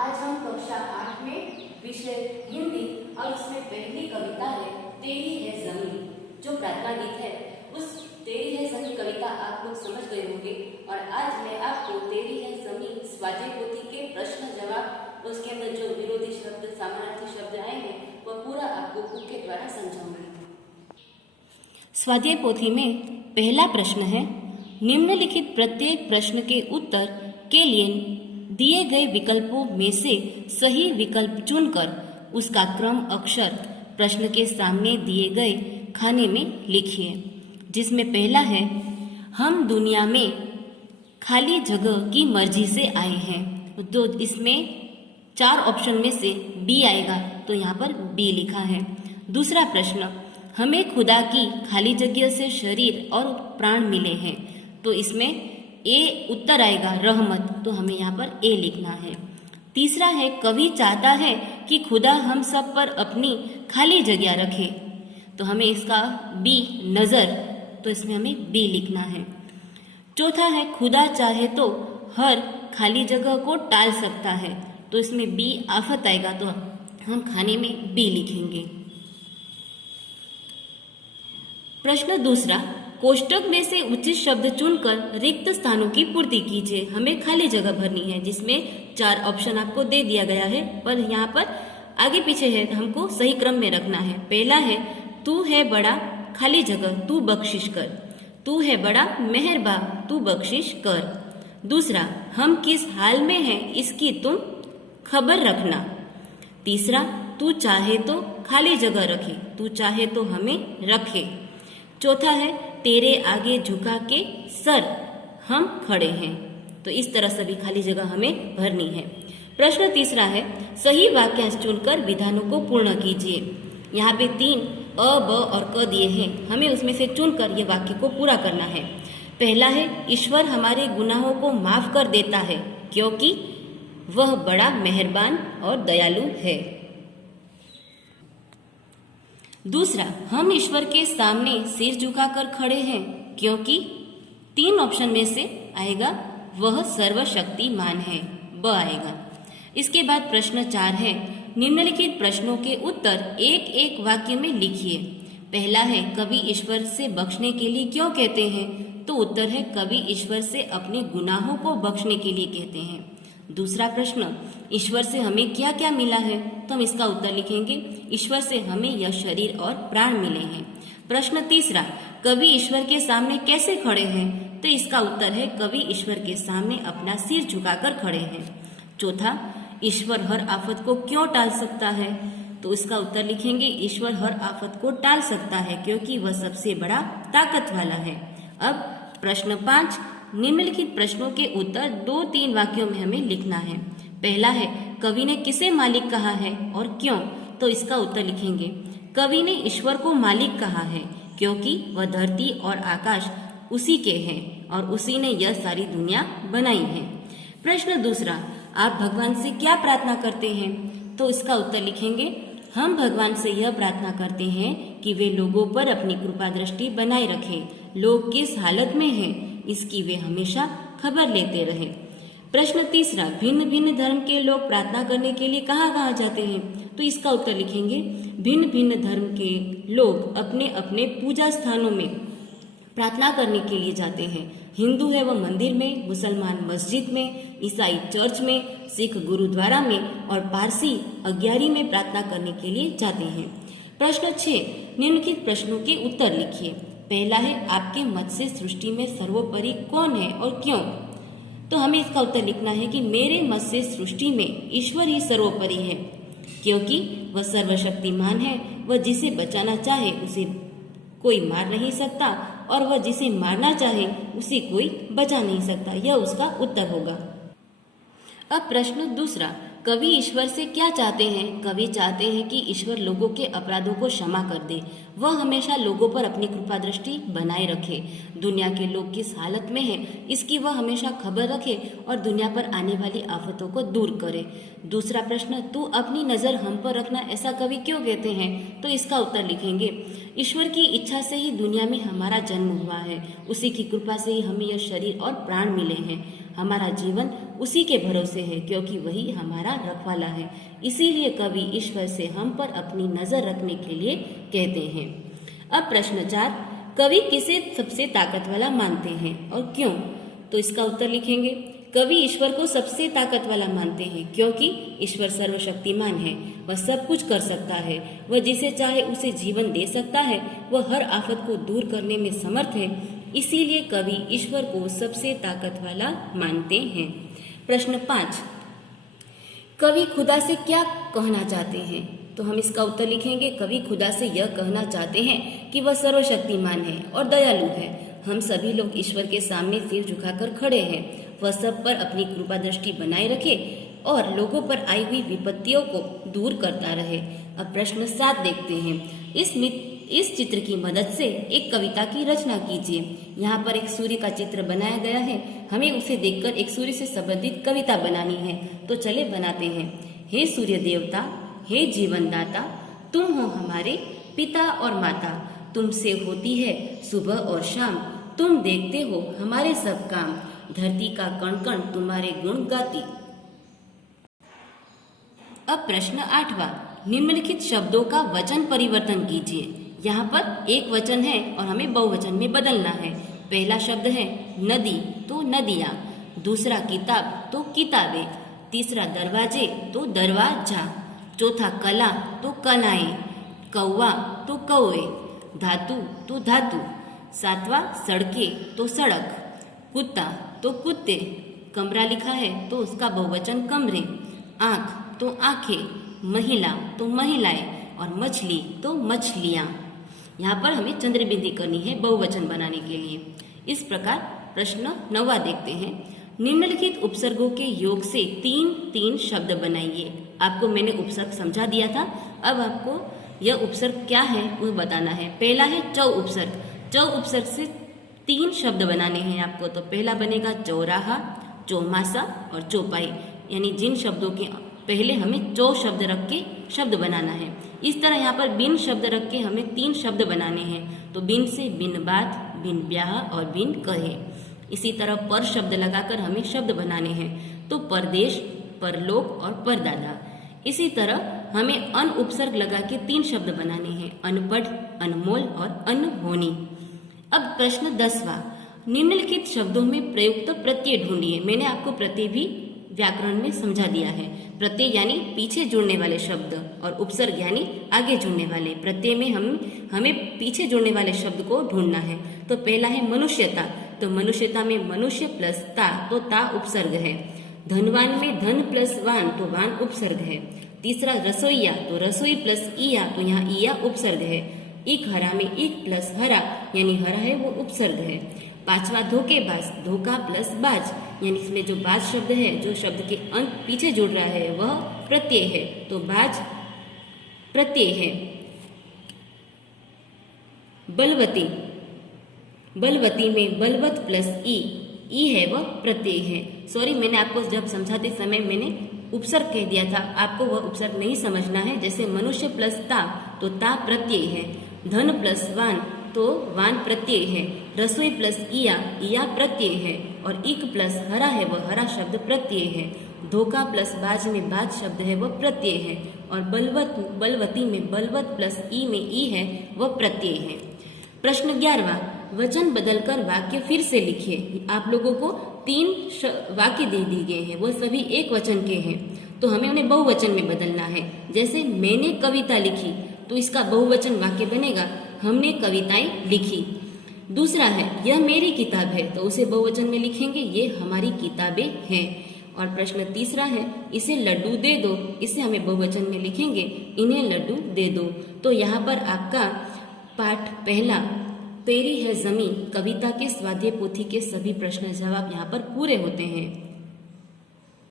आज हम कक्षा 8 में विषय हिंदी और उसमें पहली कविता है तेरी है जमीन। जो प्रार्थना गीत है उस तेरी है जमीन कविता आप लोग समझ गए होंगे। और आज मैं आपको तेरी है जमीन स्वाध्याय पोथी के प्रश्न जवाब उसके अंदर जो विरोधी शब्द समानार्थी शब्द आएंगे वह पूरा आपको बुक के द्वारा समझाऊंगी। स्वाध्याय पोथी में पहला प्रश्न है, निम्नलिखित प्रत्येक प्रश्न के उत्तर के लिए दिए गए विकल्पों में से सही विकल्प चुनकर उसका क्रम अक्षर प्रश्न के सामने दिए गए खाने में लिखिए। जिसमें पहला है, हम दुनिया में खाली जगह की मर्जी से आए हैं। तो इसमें 4 ऑप्शन में से बी आएगा, तो यहाँ पर बी लिखा है। दूसरा प्रश्न, हमें खुदा की खाली जगह से शरीर और प्राण मिले हैं। तो इसमें ए उत्तर आएगा रहमत, तो हमें यहाँ पर ए लिखना है। तीसरा है, कवि चाहता है कि खुदा हम सब पर अपनी खाली जगह रखे। तो हमें इसका बी नजर, तो इसमें हमें बी लिखना है। चौथा है, खुदा चाहे तो हर खाली जगह को टाल सकता है। तो इसमें बी आफत आएगा, तो हम खाने में बी लिखेंगे। प्रश्न दूसरा, कोष्टक में से उचित शब्द चुनकर रिक्त स्थानों की पूर्ति कीजिए। हमें खाली जगह भरनी है, जिसमें 4 ऑप्शन आपको दे दिया गया है, पर यहाँ पर आगे पीछे है, हमको सही क्रम में रखना है। पहला है, तू है बड़ा खाली जगह तू बख्शिश कर। तू है बड़ा मेहरबा तू बख्शिश कर। दूसरा, हम किस हाल में हैं इसकी तुम खबर रखना। तीसरा, तू चाहे तो खाली जगह रखे, तू चाहे तो हमें रखे। चौथा है, तेरे आगे झुका के सर हम खड़े हैं। तो इस तरह सभी खाली जगह हमें भरनी है। प्रश्न तीसरा है, सही वाक्यांश चुनकर विधानों को पूर्ण कीजिए। यहाँ पे 3 अ, ब और क दिए हैं, हमें उसमें से चुनकर ये वाक्य को पूरा करना है। पहला है, ईश्वर हमारे गुनाहों को माफ कर देता है क्योंकि वह बड़ा मेहरबान और दयालु है। दूसरा, हम ईश्वर के सामने सिर झुकाकर खड़े हैं क्योंकि 3 ऑप्शन में से आएगा वह सर्वशक्तिमान है, ब आएगा। इसके बाद प्रश्न 4 है, निम्नलिखित प्रश्नों के उत्तर एक एक वाक्य में लिखिए। पहला है, कवि ईश्वर से बख्शने के लिए क्यों कहते हैं। तो उत्तर है, कवि ईश्वर से अपने गुनाहों को बख्शने के लिए कहते हैं। दूसरा प्रश्न, ईश्वर से हमें क्या क्या मिला है। तो हम इसका उत्तर लिखेंगे, ईश्वर से हमें यह शरीर और प्राण मिले हैं। प्रश्न तीसरा, कवि ईश्वर के सामने कैसे खड़े हैं। तो इसका उत्तर है, कवि ईश्वर के सामने अपना सिर झुकाकर खड़े हैं। चौथा, ईश्वर हर आफत को क्यों टाल सकता है। तो इसका उत्तर लिखेंगे, ईश्वर हर आफत को टाल सकता है क्योंकि वह सबसे बड़ा ताकत वाला है। अब प्रश्न 5, निम्नलिखित प्रश्नों के उत्तर 2-3 वाक्यों में हमें लिखना है। पहला है, कवि ने किसे मालिक कहा है और क्यों। तो इसका उत्तर लिखेंगे, कवि ने ईश्वर को मालिक कहा है क्योंकि वह धरती और आकाश उसी के हैं और उसी ने यह सारी दुनिया बनाई है। प्रश्न दूसरा, आप भगवान से क्या प्रार्थना करते हैं। तो इसका उत्तर लिखेंगे, हम भगवान से यह प्रार्थना करते हैं कि वे लोगों पर अपनी कृपा दृष्टि बनाए रखें। लोग किस हालत में हैं इसकी वे हमेशा खबर लेते रहे। प्रश्न तीसरा, भिन्न भिन्न धर्म के लोग प्रार्थना करने के लिए कहाँ कहाँ जाते हैं। तो इसका उत्तर लिखेंगे, भिन्न भिन्न धर्म के लोग अपने अपने पूजा स्थानों में प्रार्थना करने के लिए जाते हैं। हिंदू है वह मंदिर में, मुसलमान मस्जिद में, ईसाई चर्च में, सिख गुरुद्वारा में और पारसी अग्यारी में प्रार्थना करने के लिए जाते हैं। प्रश्न 6, निम्नलिखित प्रश्नों के उत्तर लिखिए। पहला है, आपके मत से सृष्टि में सर्वोपरि कौन है और क्यों। तो हमें इसका उत्तर लिखना है कि मेरे मत से सृष्टि में ईश्वर ही सर्वोपरि है क्योंकि वह सर्वशक्तिमान है। वह जिसे बचाना चाहे उसे कोई मार नहीं सकता और वह जिसे मारना चाहे उसे कोई बचा नहीं सकता। यह उसका उत्तर होगा। अब प्रश्न दूसरा, कवि ईश्वर से क्या चाहते हैं। कवि चाहते हैं कि ईश्वर लोगों के अपराधों को क्षमा कर दे, वह हमेशा लोगों पर अपनी कृपा दृष्टि बनाए रखे। दुनिया के लोग किस हालत में हैं इसकी वह हमेशा खबर रखे और दुनिया पर आने वाली आफतों को दूर करे। दूसरा प्रश्न, तू अपनी नज़र हम पर रखना, ऐसा कवि क्यों कहते हैं। तो इसका उत्तर लिखेंगे, ईश्वर की इच्छा से ही दुनिया में हमारा जन्म हुआ है, उसी की कृपा से ही हमें यह शरीर और प्राण मिले हैं। हमारा जीवन उसी के भरोसे है, क्योंकि वही हमारा रखवाला है। इसीलिए कवि ईश्वर से हम पर अपनी नजर रखने के लिए कहते हैं। अब प्रश्न 4, कवि किसे सबसे ताकत वाला मानते हैं और क्यों? तो इसका उत्तर लिखेंगे। कवि ईश्वर को सबसे ताकत वाला मानते हैं क्योंकि ईश्वर सर्वशक्तिमान है, वह सब कुछ कर सकता है, वह जिसे चाहे उसे जीवन दे सकता है, वह हर आफत को दूर करने में समर्थ है। इसीलिए कवि ईश्वर को सबसे ताकत वाला मानते हैं। प्रश्न 5, कवि खुदा से क्या कहना चाहते हैं? तो हम इसका उत्तर लिखेंगे। कवि खुदा से यह कहना चाहते हैं कि वह सर्वशक्तिमान है और दयालु है। हम सभी लोग ईश्वर के सामने सिर झुकाकर खड़े हैं। वह सब पर अपनी कृपा दृष्टि बनाए रखे और लोगों पर आई हुई विपत्तियों को दूर करता रहे। अब प्रश्न 7 देखते हैं। इस चित्र की मदद से एक कविता की रचना कीजिए। यहाँ पर एक सूर्य का चित्र बनाया गया है, हमें उसे देखकर एक सूर्य से संबंधित कविता बनानी है। तो चले बनाते हैं। हे सूर्य देवता, हे जीवनदाता, तुम हो हमारे पिता और माता। तुमसे होती है सुबह और शाम, तुम देखते हो हमारे सब काम। धरती का कण कण तुम्हारे गुण गाती। अब प्रश्न 8वां, निम्नलिखित शब्दों का वचन परिवर्तन कीजिए। यहाँ पर एक वचन है और हमें बहुवचन में बदलना है। पहला शब्द है नदी, तो नदियाँ। दूसरा किताब, तो किताबें। तीसरा दरवाजे, तो दरवाजा। चौथा कला, तो कलाएं। कौवा, तो कौवे। धातु, तो धातु। 7वां सड़कें, तो सड़क। कुत्ता, तो कुत्ते। कमरा लिखा है तो उसका बहुवचन कमरे। आँख, तो आंखें। महिला, तो महिलाएं। और मछली, तो मछलियाँ। यहाँ पर हमें चंद्रबिंदी करनी है बहुवचन बनाने के लिए। इस प्रकार प्रश्न 9वां देखते हैं। निम्नलिखित उपसर्गों के योग से 3 शब्द बनाइए। आपको मैंने उपसर्ग समझा दिया था, अब आपको यह उपसर्ग क्या है वो बताना है। पहला है चौ उपसर्ग। चौ उपसर्ग से 3 शब्द बनाने हैं आपको। तो पहला बनेगा चौराहा, चौमासा और चौपाई। यानी जिन शब्दों के पहले हमें चौ शब्द रख के शब्द बनाना है। इस तरह यहाँ पर बिन शब्द रख के हमें 3 शब्द बनाने हैं। तो बिन से बिन बात, बिन ब्याह और बिन कहे। इसी तरह पर शब्द लगाकर हमें शब्द बनाने हैं। तो परदेश, परलोक और परदादा। इसी तरह हमें अन उपसर्ग लगा के 3 शब्द बनाने हैं। अनपढ़, अनमोल और अनहोनी। अब प्रश्न 10वां, निम्नलिखित शब्दों में प्रयुक्त प्रत्यय ढूंढिए। मैंने आपको प्रत्यय भी व्याकरण में समझा दिया है। प्रत्यय यानी पीछे जुड़ने वाले शब्द और उपसर्ग यानी आगे जुड़ने वाले। प्रत्यय में हमें पीछे जुड़ने वाले शब्द को ढूंढना है। तो पहला है मनुष्यता। तो मनुष्यता में मनुष्य प्लस ता, तो ता उपसर्ग है। धनवान में धन प्लस वान, तो वान उपसर्ग है। तीसरा रसोईया, तो रसोई प्लस ईया, तो यहाँ ईया उपसर्ग है। इक हरा में इक प्लस हरा, यानी हरा है वो उपसर्ग है। 5वां धोखेबाज, धोखा प्लस बाज, यानी इसमें जो बाज शब्द है, जो शब्द के अंत पीछे जुड़ रहा है वह प्रत्यय है। तो बाज प्रत्यय है। बलवती, बलवती में बलवत प्लस ई है वह प्रत्यय है। सॉरी, मैंने आपको जब समझाते समय मैंने उपसर्ग कह दिया था, आपको वह उपसर्ग नहीं समझना है। जैसे मनुष्य प्लस ता, तो ता प्रत्यय है। धन प्लस वान, तो वान प्रत्यय है। रसोई प्लस ईया प्रत्यय है। और इक प्लस हरा है वह हरा शब्द प्रत्यय है। धोखा प्लस बाज में बाज शब्द है वह प्रत्यय है। और बलवती में बलवत प्लस ई में ई है वह प्रत्यय है। प्रश्न 11वां, वचन बदलकर वाक्य फिर से लिखिए। आप लोगों को 3 वाक्य दे दिए गए हैं, वो सभी एक वचन के हैं। तो हमें उन्हें बहुवचन में बदलना है। जैसे मैंने कविता लिखी, तो इसका बहुवचन वाक्य बनेगा हमने कविताएं लिखी। दूसरा है यह मेरी किताब है, तो उसे बहुवचन में लिखेंगे ये हमारी किताबें हैं। और प्रश्न तीसरा है इसे लड्डू दे दो, इसे हमें बहुवचन में लिखेंगे इन्हें लड्डू दे दो। तो यहाँ पर आपका पाठ पहला तेरी है जमीन कविता के स्वाध्याय पोथी के सभी प्रश्न जवाब यहाँ पर पूरे होते हैं।